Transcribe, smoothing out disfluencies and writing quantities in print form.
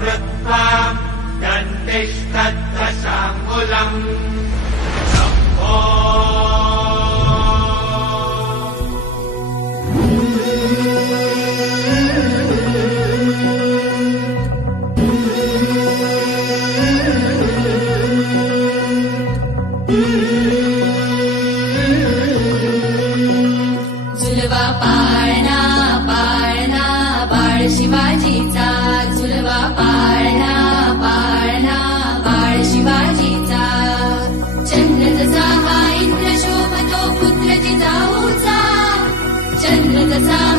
वृत्वा दन्तिस्तद्दशाङ्गुलम् शम्भो झुलवा पाळणा पाळणा बाळ शिवाजीचा झुलवा पाळणा पाळणा बाळ शिवाजीचा चंद्र जसा हा इंद्र शोभतो पुत्र जिजाऊचा चंद्र जसा